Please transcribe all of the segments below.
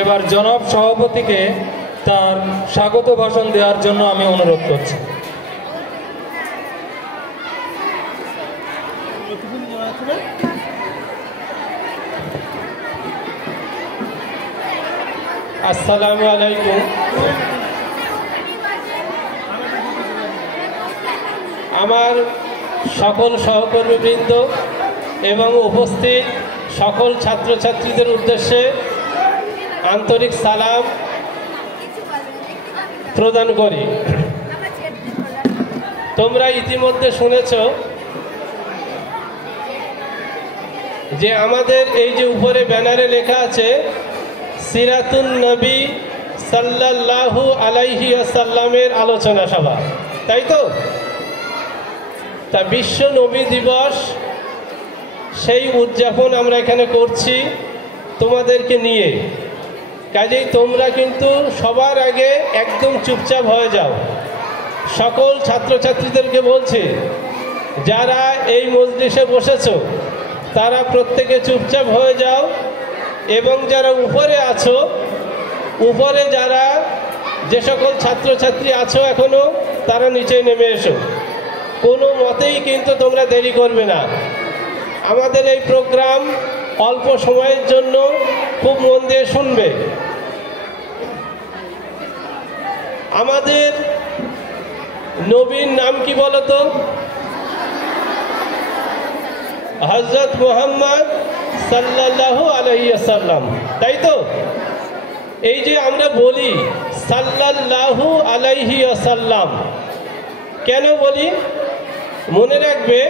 এবার জনাব সভাপতিকে তার স্বাগত ভাষণ দেওয়ার জন্য আমি অনুরোধ করছি। আসসালামু আলাইকুম। আমার সকল সহকর্মীবৃন্দ এবং উপস্থিত সকল ছাত্রছাত্রীদের উদ্দেশ্যে আন্তরিক সালাম প্রদান করি। তোমরা ইতিমধ্যে শুনেছ যে আমাদের এই যে উপরে ব্যানারে লেখা আছে সিরাতুন নবী সাল্লাল্লাহু আলাইহি ওয়াসাল্লামের আলোচনা সভা, তাই তো? তা বিশ্ব নবী দিবস সেই উদযাপন আমরা এখানে করছি তোমাদেরকে নিয়ে। কাজেই তোমরা কিন্তু সবার আগে একদম চুপচাপ হয়ে যাও। সকল ছাত্রছাত্রীদেরকে বলছি, যারা এই মজলিসে বসেছো তারা প্রত্যেকে চুপচাপ হয়ে যাও, এবং যারা উপরে আছো, উপরে যারা যে সকল ছাত্রছাত্রী আছো এখনো, তারা নিচে নেমে এসো। কোনো মতেই কিন্তু তোমরা দেরি করবে না। আমাদের এই প্রোগ্রাম অল্প সময়ের জন্য, খুব মন দিয়ে শুনবে। আমাদের নবীর নাম কি বলতো? হযরত মুহাম্মদ সাল্লাল্লাহু আলাইহি ওয়াসাল্লাম, তাই তো? এই যে আমরা বলি সাল্লাল্লাহু আলাইহি ওয়াসাল্লাম, কেন বলি? মনে রাখবে,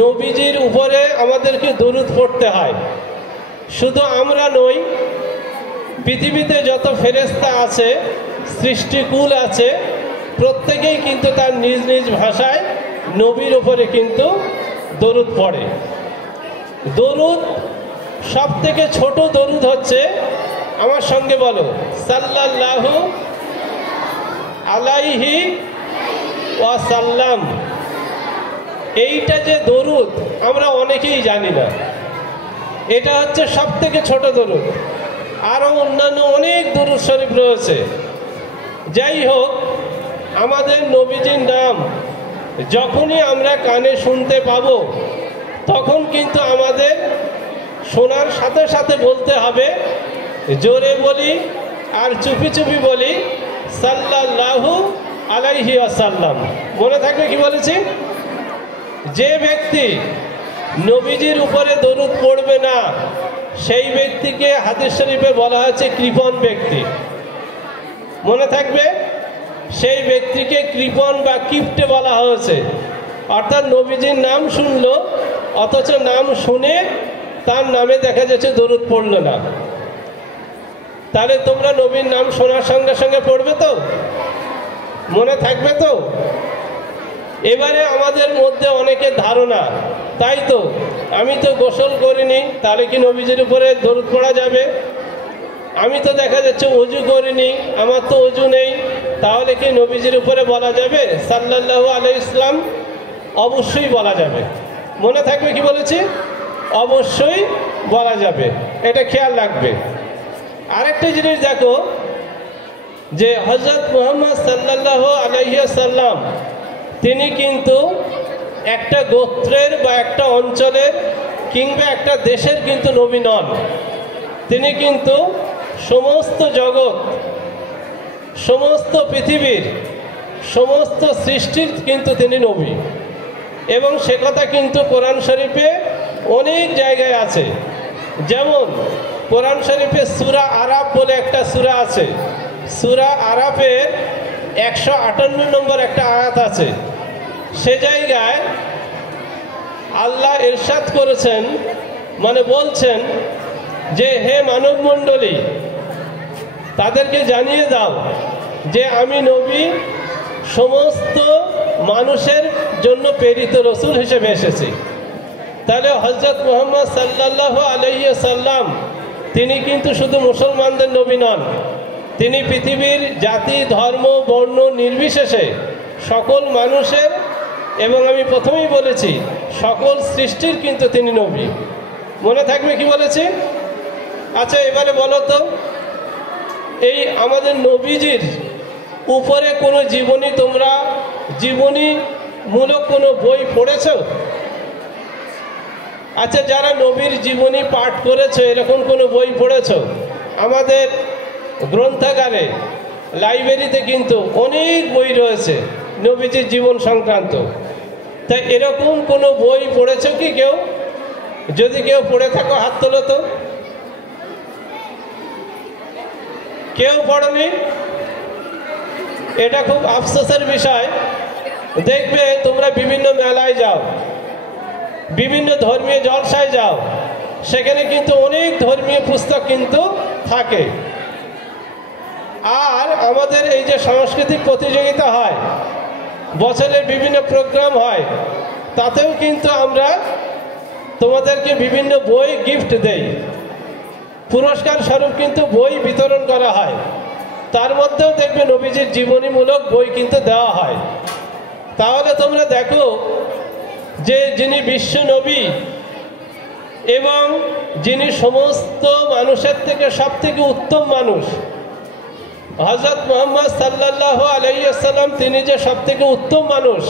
নবীজির উপরে আমাদেরকে দরুদ পড়তে হয়। শুধু আমরা নই, পৃথিবীতে যত ফেরেশতা আছে, সৃষ্টিকুল আছে, প্রত্যেকেই কিন্তু তার নিজ নিজ ভাষায় নবীর উপরে কিন্তু দরুদ পড়ে। দরুদ সব থেকে ছোট দরুদ হচ্ছে, আমার সঙ্গে বলো, সাল্লাল্লাহু আলাইহি ওয়াসাল্লাম। এইটা যে দরুদ আমরা অনেকেই জানি না, এটা হচ্ছে সব থেকে ছোট দরুদ। আরও অন্যান্য অনেক দরুদ শরীফ রয়েছে। যাই হোক, আমাদের নবীজির নাম যখনই আমরা কানে শুনতে পাবো, তখন কিন্তু আমাদের শোনার সাথে সাথে বলতে হবে, জোরে বলি আর চুপি চুপি বলি, সাল্লাল্লাহু আলাইহি ওয়াসাল্লাম। মনে থাকবে কি বলেছি? যে ব্যক্তি নবীজির উপরে দরুদ পড়বে না, সেই ব্যক্তিকে হাদিস শরীফে বলা হয়েছে কৃপণ ব্যক্তি। মনে থাকবে, সেই ব্যক্তিকে কৃপণ বা কিপ্টে বলা হয়েছে। অর্থাৎ নবীজির নাম শুনলো, অথচ নাম শুনে তার নামে দেখা যাচ্ছে দরুদ পড়লো না। তাহলে তোমরা নবীর নাম শোনার সঙ্গে সঙ্গে পড়বে তো? মনে থাকবে তো? এবারে আমাদের মধ্যে অনেকের ধারণা, তাই তো, আমি তো গোসল করিনি, তাহলে কি নবীজির উপরে দরুদ পড়া যাবে? আমি তো দেখা যাচ্ছে ওযু করিনি, আমার তো ওযু নেই, তাহলে কি নবীজির উপরে বলা যাবে সাল্লাল্লাহু আলাইহি ওয়াসাল্লাম? অবশ্যই বলা যাবে। মনে থাকবে কি বলেছি? অবশ্যই বলা যাবে, এটা খেয়াল রাখবে। আরেকটা জিনিস দেখো, যে হযরত মুহাম্মদ সাল্লাল্লাহু আলাইহি ওয়াসাল্লাম তিনি কিন্তু একটা গোত্রের বা একটা অঞ্চলের কিংবা একটা দেশের কিন্তু নবী নন। তিনি কিন্তু সমস্ত জগৎ, সমস্ত পৃথিবীর সমস্ত সৃষ্টির কিন্তু তিনি নবী। এবং সে কথা কিন্তু কোরআন শরীফে অনেক জায়গায় আছে। যেমন কোরআন শরীফে সূরা আরাফ বলে একটা সূরা আছে। সূরা আরাফের 158 নম্বর একটা আয়াত আছে। সে জায়গায় আল্লাহ ইরশাদ করেছেন, মানে বলছেন যে হে মানব মণ্ডলী, তাদেরকে জানিয়ে দাও যে আমি নবী সমস্ত মানুষের জন্য প্রেরিত রসুল হিসেবে এসেছি। তাহলে হযরত মুহাম্মদ সাল্লাল্লাহু আলাইহি ওয়াসাল্লাম তিনি কিন্তু শুধু মুসলমানদের নবী নন, তিনি পৃথিবীর জাতি ধর্ম বর্ণ নির্বিশেষে সকল মানুষের, এবং আমি প্রথমেই বলেছি সকল সৃষ্টির কিন্তু তিনি নবী। মনে থাকবে কি বলেছি? আচ্ছা, এবারে বলো তো, এই আমাদের নবীজির উপরে কোনো জীবনী, তোমরা জীবনীমূলক কোনো বই পড়েছ? আচ্ছা, যারা নবীর জীবনী পাঠ করেছে এরকম কোনো বই পড়েছ? আমাদের গ্রন্থাগারে, লাইব্রেরিতে কিন্তু অনেক বই রয়েছে নবীজির জীবন সংক্রান্ত। তাই এরকম কোনো বই পড়েছ কি কেউ? যদি কেউ পড়ে থাকো হাত তোলো তো। কেউ পড়নি? এটা খুব আফসোসের বিষয়। দেখবে তোমরা বিভিন্ন মেলায় যাও, বিভিন্ন ধর্মীয় জলসায় যাও, সেখানে কিন্তু অনেক ধর্মীয় পুস্তক কিন্তু থাকে। আর আমাদের এই যে সাংস্কৃতিক প্রতিযোগিতা হয়, বছরের বিভিন্ন প্রোগ্রাম হয়, তাতেও কিন্তু আমরা তোমাদেরকে বিভিন্ন বই গিফট দেই, পুরস্কার স্বরূপ কিন্তু বই বিতরণ করা হয়। তার মধ্যেও দেখবে নবীজির জীবনীমূলক বই কিন্তু দেওয়া হয়। তাহলে তোমরা দেখো যে যিনি বিশ্ব নবী এবং যিনি সমস্ত মানুষের থেকে সব থেকে উত্তম মানুষ, হযরত মুহাম্মদ সাল্লাল্লাহু আলাইহি ওয়াসাল্লাম, তিনি যে সব থেকে উত্তম মানুষ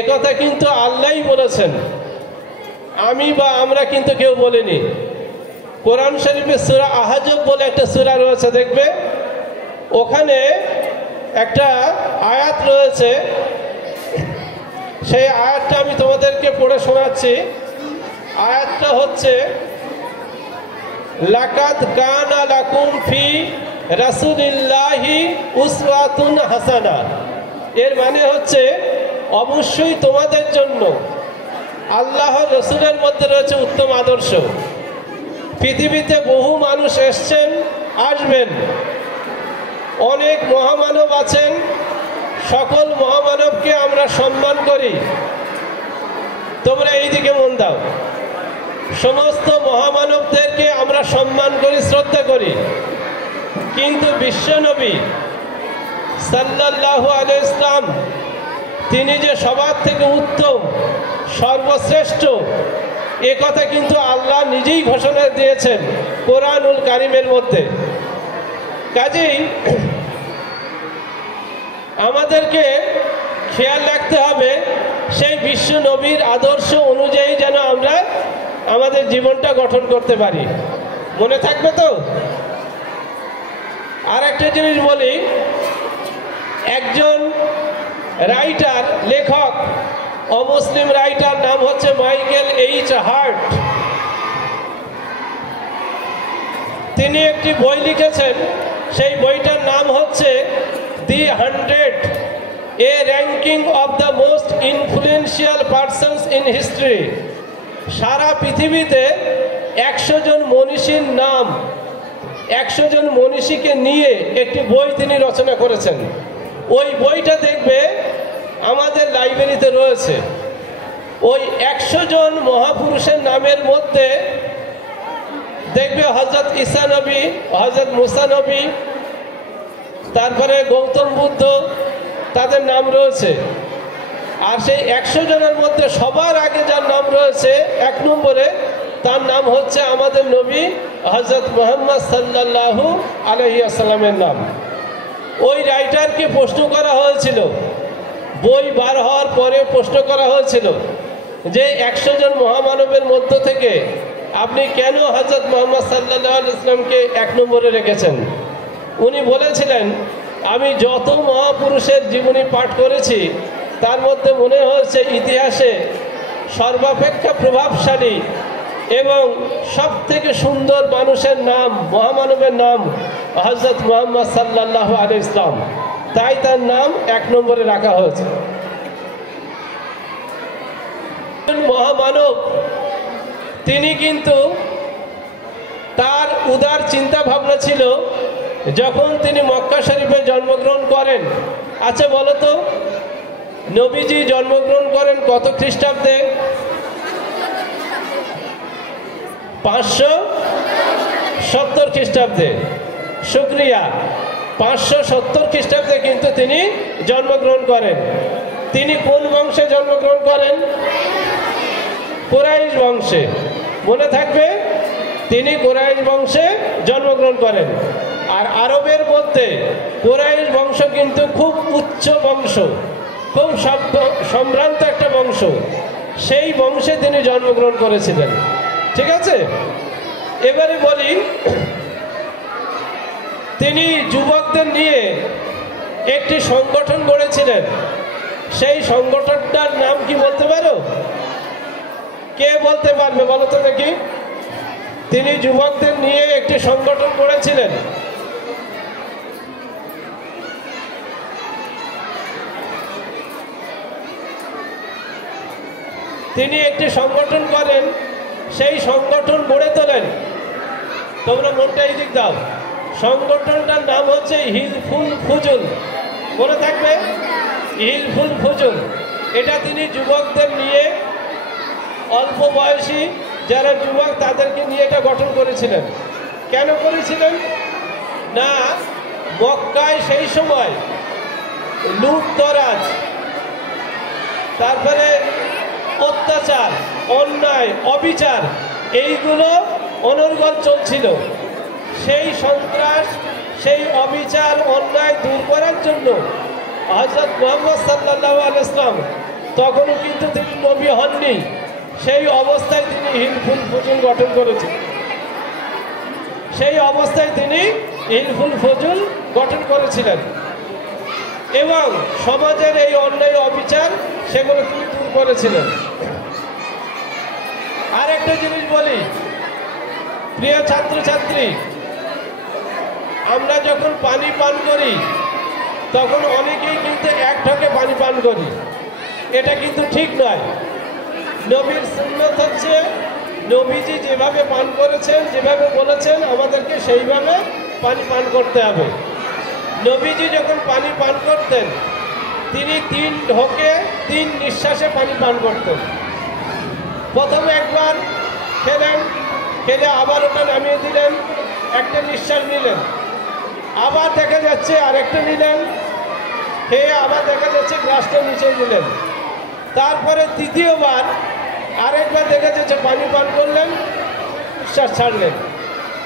একথা কিন্তু আল্লাহই বলেছেন, আমি বা আমরা কিন্তু কেউ বলিনি। কোরআন শরীফে সূরা আহজাব বলে একটা সূরা রয়েছে, দেখবে ওখানে একটা আয়াত রয়েছে। সেই আয়াতটা আমি তোমাদেরকে পড়ে শোনাচ্ছি। আয়াতটা হচ্ছে, লাকাদ কানা লাকুম ফি রাসূলিল্লাহি উসওয়াতুন হাসানা। এর মানে হচ্ছে অবশ্যই তোমাদের জন্য আল্লাহর রাসূলের মধ্যে রয়েছে উত্তম আদর্শ। পৃথিবীতে বহু মানুষ এসছেন, আসবেন, অনেক মহামানব আছেন, সকল মহামানবকে আমরা সম্মান করি। তোমরা এই দিকে মন দাও, সমস্ত মহামানবদেরকে আমরা সম্মান করি, শ্রদ্ধা করি। কিন্তু বিশ্বনবী সাল্লাল্লাহু আলাইহি ওয়াসাল্লাম, তিনি যে সবার থেকে উত্তম, সর্বশ্রেষ্ঠ, এ কথা কিন্তু আল্লাহ নিজেই ঘোষণা দিয়েছেন কোরআনুল কারীমের মধ্যে। কাজেই আমাদেরকে খেয়াল রাখতে হবে সেই বিশ্ব নবীর আদর্শ অনুযায়ী যেন আমরা আমাদের জীবনটা গঠন করতে পারি। মনে থাকবে তো? আর একটা জিনিস বলি, একজন রাইটার, লেখক, অমুসলিম রাইটার, নাম হচ্ছে মাইকেল এইচ হার্ট। তিনি একটি বই লিখেছেন, সেই বইটার নাম হচ্ছে the 100, a ranking of the most influential persons in history. সারা পৃথিবীতে 100 জন মনীষীর নাম, 100 জন মনীষীকে নিয়ে একটি বই তিনি রচনা করেছেন। ওই বইটা দেখবে আমাদের লাইব্রেরিতে রয়েছে। ওই 100 জন মহাপুরুষের নামের মধ্যে দেখবে হযরত ঈসা নবী, হযরত মুসা নবী, তারপরে গৌতম বুদ্ধ, তাদের নাম রয়েছে। আর সেই 100 জনের মধ্যে সবার আগে যার নাম রয়েছে 1 নম্বরে, তার নাম হচ্ছে আমাদের নবী হযরত মুহাম্মদ সাল্লাল্লাহু আলাইহি ওয়াসাল্লামের নাম। ওই রাইটারকে প্রশ্ন করা হয়েছিল, বই বার হওয়ার পরে প্রশ্ন করা হয়েছিল যে 100 জন মহামানবের মধ্য থেকে আপনি কেন হযরত মুহাম্মদ সাল্লাল্লাহু আলাইহি ওয়াসাল্লামকে 1 নম্বরে রেখেছেন? উনি বলেছিলেন, আমি যত মহাপুরুষের জীবনী পাঠ করেছি তার মধ্যে মনে হয়েছে ইতিহাসে সর্বাপেক্ষা প্রভাবশালী এবং সব থেকে সুন্দর মানুষের নাম, মহামানবের নাম হযরত মুহাম্মদ সাল্লাল্লাহু আলাইহি ওয়াসাল্লাম, তাই তার নাম 1 নম্বরে রাখা হয়েছে। মহামানব, তিনি কিন্তু তার উদার চিন্তা ভাবনা ছিল যখন তিনি মক্কা শরীফে জন্মগ্রহণ করেন। আচ্ছা বলো তো, নবীজি জন্মগ্রহণ করেন কত খ্রিস্টাব্দে? 570 খ্রিস্টাব্দে। শুকরিয়া, 570 খ্রিস্টাব্দে কিন্তু তিনি জন্মগ্রহণ করেন। তিনি কোন বংশে জন্মগ্রহণ করেন? কুরাইশ বংশে। মনে থাকবে, তিনি কুরাইশ বংশে জন্মগ্রহণ করেন। আর আরবের মধ্যে কুরাইশ বংশ কিন্তু খুব উচ্চ বংশ, খুব সম্ভ্রান্ত একটা বংশ। সেই বংশে তিনি জন্মগ্রহণ করেছিলেন। ঠিক আছে, এবারে বলি, তিনি যুবকদের নিয়ে একটি সংগঠন গড়েছিলেন। সেই সংগঠনটার নাম কি বলতে পারো? কে বলতে পারবে বলো তো দেখি? তিনি যুবকদের নিয়ে একটি সংগঠন গড়েছিলেন। তিনি একটি সংগঠন করেন, সেই সংগঠন গড়ে তোলেন। তোমরা মনটা এই দিক দাও। সংগঠনটার নাম হচ্ছে হিলফুল ফুজুল। মনে থাকবে, হিলফুল ফুজুল। এটা তিনি যুবকদের নিয়ে, অল্প বয়সী যারা যুবক তাদেরকে নিয়ে এটা গঠন করেছিলেন। কেন করেছিলেন? না, মক্কায় সেই সময় লুটতরাজ, তারপরে অত্যাচার, অন্যায়, অবিচার, এইগুলো অনর্গল চলছিল। সেই সন্ত্রাস, সেই অবিচার, অন্যায় দূর করার জন্য হযরত মুহাম্মদ সাল্লাল্লাহু আলাইহি ওয়াসাল্লাম তখনও কিন্তু তিনি নবী হননি। সেই অবস্থায় তিনি হিলফুল ফুজুল গঠন করেছেন। সেই অবস্থায় তিনি হিলফুল ফুজুল গঠন করেছিলেন এবং সমাজের এই অন্যায় অবিচার সেগুলো তিনি দূর করেছিলেন। আর একটা জিনিস বলি, প্রিয় ছাত্রছাত্রী, আমরা যখন পানি পান করি তখন অনেকেই কিন্তু এক ঢোকে পানি পান করি। এটা কিন্তু ঠিক নয়। নবীর সুন্নত হচ্ছে নবীজি যেভাবে পান করেছেন, যেভাবে বলেছেন, আমাদেরকে সেইভাবে পানি পান করতে হবে। নবীজি যখন পানি পান করতেন তিনি 3 ঢোকে 3 নিঃশ্বাসে পানি পান করতেন। প্রথমে একবার খেলেন, খেলে আবার ওটা নামিয়ে দিলেন, একটা নিঃশ্বাস নিলেন, আবার দেখা যাচ্ছে আরেকটা নিলেন, খেয়ে আবার দেখা যাচ্ছে গ্লাসটা নিচে দিলেন, তারপরে তৃতীয়বার আরেকবার দেখা যাচ্ছে পানি পান করলেন, নিঃশ্বাস ছাড়লেন।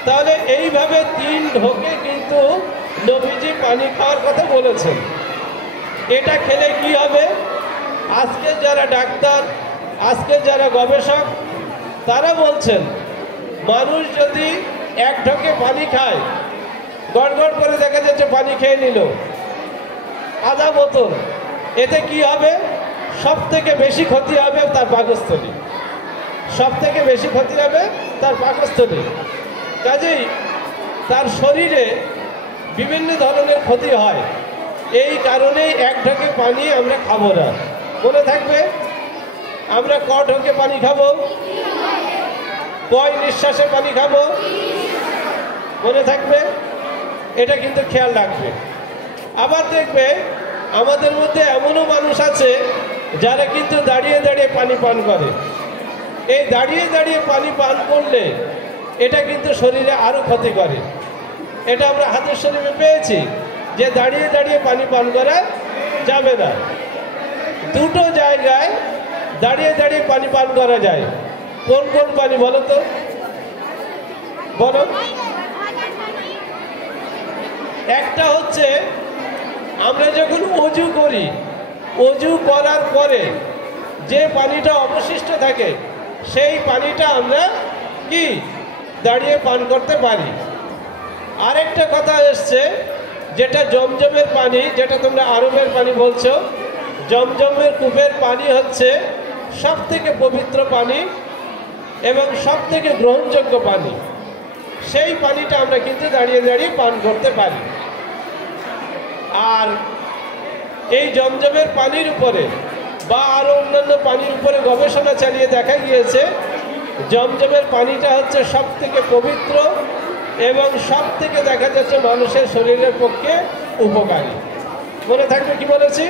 তাহলে এইভাবে 3 ঢোকে কিন্তু নবীজি পানি খাওয়ার কথা বলেছেন। এটা খেলে কি হবে? আজকে যারা ডাক্তার, আজকে যারা গবেষক, তারা বলছেন মানুষ যদি এক ঢোকে পানি খায়, গড়গড় করে দেখা যাচ্ছে পানি খেয়ে নিল আধা বোতল, এতে কি হবে? সব থেকে বেশি ক্ষতি হবে তার পাকস্থলী। সব থেকে বেশি ক্ষতি হবে তার পাকস্থলী। কাজেই তার শরীরে বিভিন্ন ধরনের ক্ষতি হয়। এই কারণেই এক ঢোকে পানি আমরা খাবো না। মনে থাকবে, আমরা ক ঢোকে পানি খাবো, কয় নিঃশ্বাসে পানি খাবো, মনে থাকবে। এটা কিন্তু খেয়াল রাখবে। আবার দেখবে আমাদের মধ্যে এমনও মানুষ আছে যারা কিন্তু দাঁড়িয়ে দাঁড়িয়ে পানি পান করে। এই দাঁড়িয়ে দাঁড়িয়ে পানি পান করলে এটা কিন্তু শরীরে আরো ক্ষতি করে। এটা আমরা হাদিস শরীফে পেয়েছি যে দাঁড়িয়ে দাঁড়িয়ে পানি পান করা যাবে না। দুটো জায়গায় দাঁড়িয়ে দাঁড়িয়ে পানি পান করা যায়। কোন কোন পানি বলো তো, বলো। একটা হচ্ছে আমরা যখন ওযু করি, ওযু করার পরে যে পানিটা অবশিষ্ট থাকে সেই পানিটা আমরা কি দাঁড়িয়ে পান করতে পারি। আরেকটা কথা এসছে যেটা জমজমের পানি, যেটা তোমরা আরবের পানি বলছো, জমজমের কূপের পানি হচ্ছে সব থেকে পবিত্র পানি এবং সব থেকে গ্রহণযোগ্য পানি। সেই পানিটা আমরা কিন্তু দাঁড়িয়ে দাঁড়িয়ে পান করতে পারি। আর এই জমজমের পানির উপরে বা আরো অন্যান্য পানির উপরে গবেষণা চালিয়ে দেখা গিয়েছে জমজমের পানিটা হচ্ছে সব থেকে পবিত্র এবং সব থেকে দেখা যাচ্ছে মানুষের শরীরের পক্ষে উপকারী। মনে থাকবে কি বলেছি?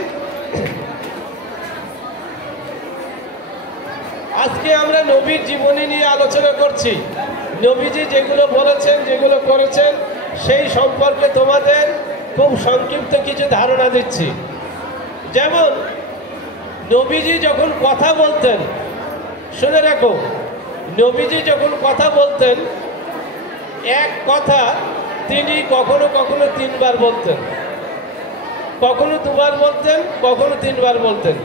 আজকে আমরা নবীর জীবনী নিয়ে আলোচনা করছি। নবীজি যেগুলো বলেছেন, যেগুলো করেছেন সেই সম্পর্কে তোমাদের খুব সংক্ষিপ্ত কিছু ধারণা দিচ্ছি। যেমন নবীজি যখন কথা বলতেন, শুনে রাখো, নবীজি যখন কথা বলতেন এক কথা তিনি কখনো কখনো 3 বার বলতেন, কখনো 2 বার বলতেন, কখনো 3 বার বলতেন।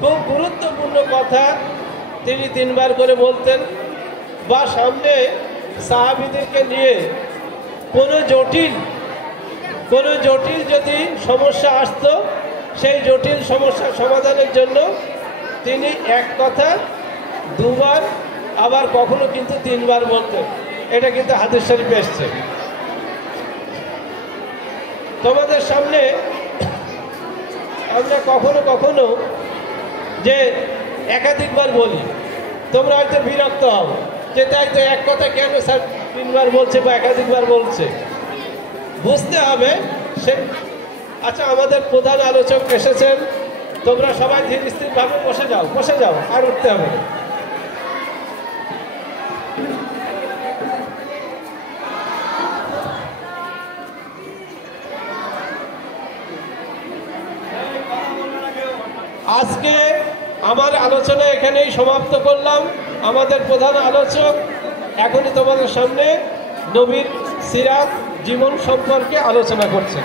খুব গুরুত্বপূর্ণ কথা তিনি 3 বার করে বলতেন। বা সামনে সাহাবীদেরকে নিয়ে কোনো জটিল যদি সমস্যা আসতো, সেই জটিল সমস্যা সমাধানের জন্য তিনি এক কথা 2 বার, আবার কখনো কিন্তু 3 বার বলতেন। এটা কিন্তু হাদিস শরীফে এসেছে। তোমাদের সামনে আমরা কখনো কখনো যে একাধিকবার বলি, তোমরা হয়তো বিরক্ত হও যে তাই তো এক কথা কেন স্যার 3 বার বলছে বা একাধিকবার বলছে। বুঝতে হবে সে। আচ্ছা, আমাদের প্রধান আলোচক এসেছেন, তোমরা সবাই ধীর স্থিরভাবে বসে যাও, আর উঠতে হবে না। আজকে আমার আলোচনা এখানেই সমাপ্ত করলাম। আমাদের প্রধান আলোচক এখনই তোমাদের সামনে নবীর সিরাত জীবন সম্পর্কে আলোচনা করছেন।